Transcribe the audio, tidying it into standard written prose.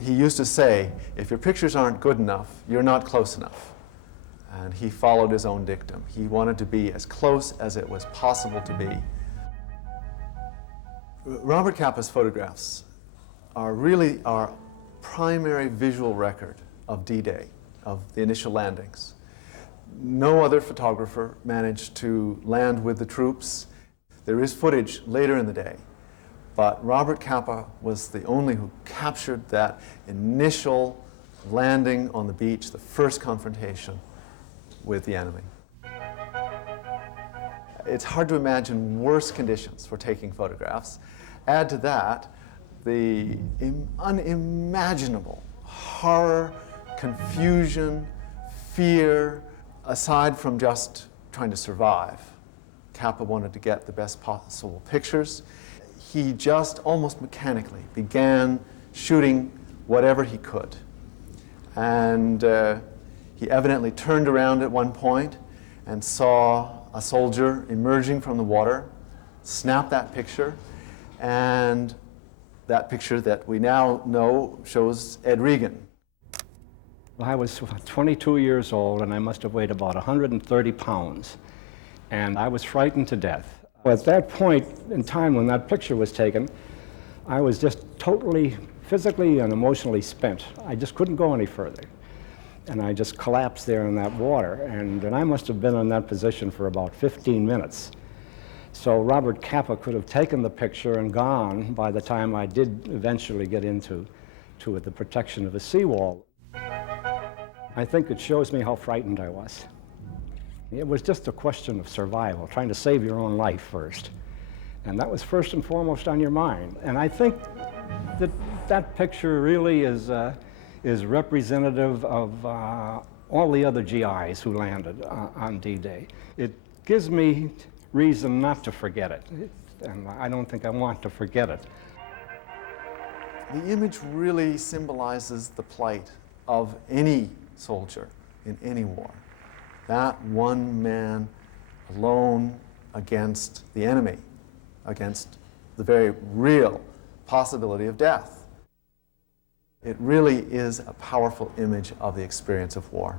He used to say, if your pictures aren't good enough, you're not close enough. And he followed his own dictum. He wanted to be as close as it was possible to be. Robert Capa's photographs are really our primary visual record of D-Day, of the initial landings. No other photographer managed to land with the troops. There is footage later in the day, but Robert Capa was the only who captured that initial landing on the beach, the first confrontation with the enemy. It's hard to imagine worse conditions for taking photographs. Add to that the unimaginable horror, confusion, fear, aside from just trying to survive. Capa wanted to get the best possible pictures. He just almost mechanically began shooting whatever he could. And he evidently turned around at one point and saw a soldier emerging from the water, snapped that picture, and that picture that we now know shows Ed Regan. I was 22 years old, and I must have weighed about 130 pounds, and I was frightened to death. At that point in time when that picture was taken, I was just totally physically and emotionally spent. I just couldn't go any further. And I just collapsed there in that water, and I must have been in that position for about 15 minutes. So Robert Capa could have taken the picture and gone by the time I did eventually get into the protection of a seawall. I think it shows me how frightened I was. It was just a question of survival, trying to save your own life first. And that was first and foremost on your mind. And I think that that picture really is representative of all the other GIs who landed on D-Day. It gives me reason not to forget it, and I don't think I want to forget it. The image really symbolizes the plight of any soldier in any war. That one man alone against the enemy, against the very real possibility of death. It really is a powerful image of the experience of war.